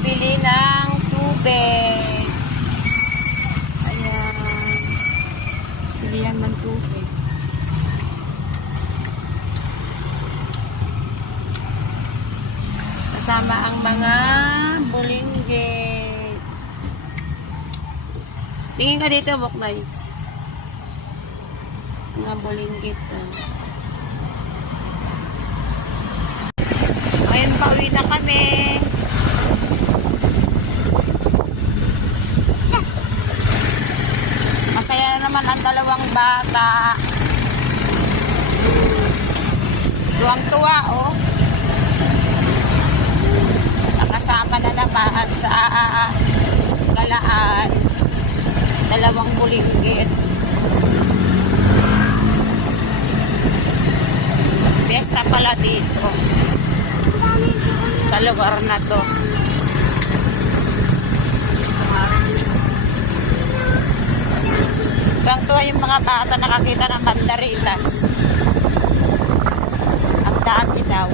bibili ng tubig. Ayan. Bilihan ng tubig. Kasama ang mga bulinggit. Tingin ka dito, Buknay. Mga bulinggit. Ngayon, pauwi na kami. Masaya naman ang dalawang bata. Tuwang-tuwa, oh. Nakasama na naman sa galaan. Dalawang bulinggit. Fiesta pala dito. Sa lugar na to. Tuwang-tuwa yung mga bata nakakita ng mandaritas. Ang dami daw.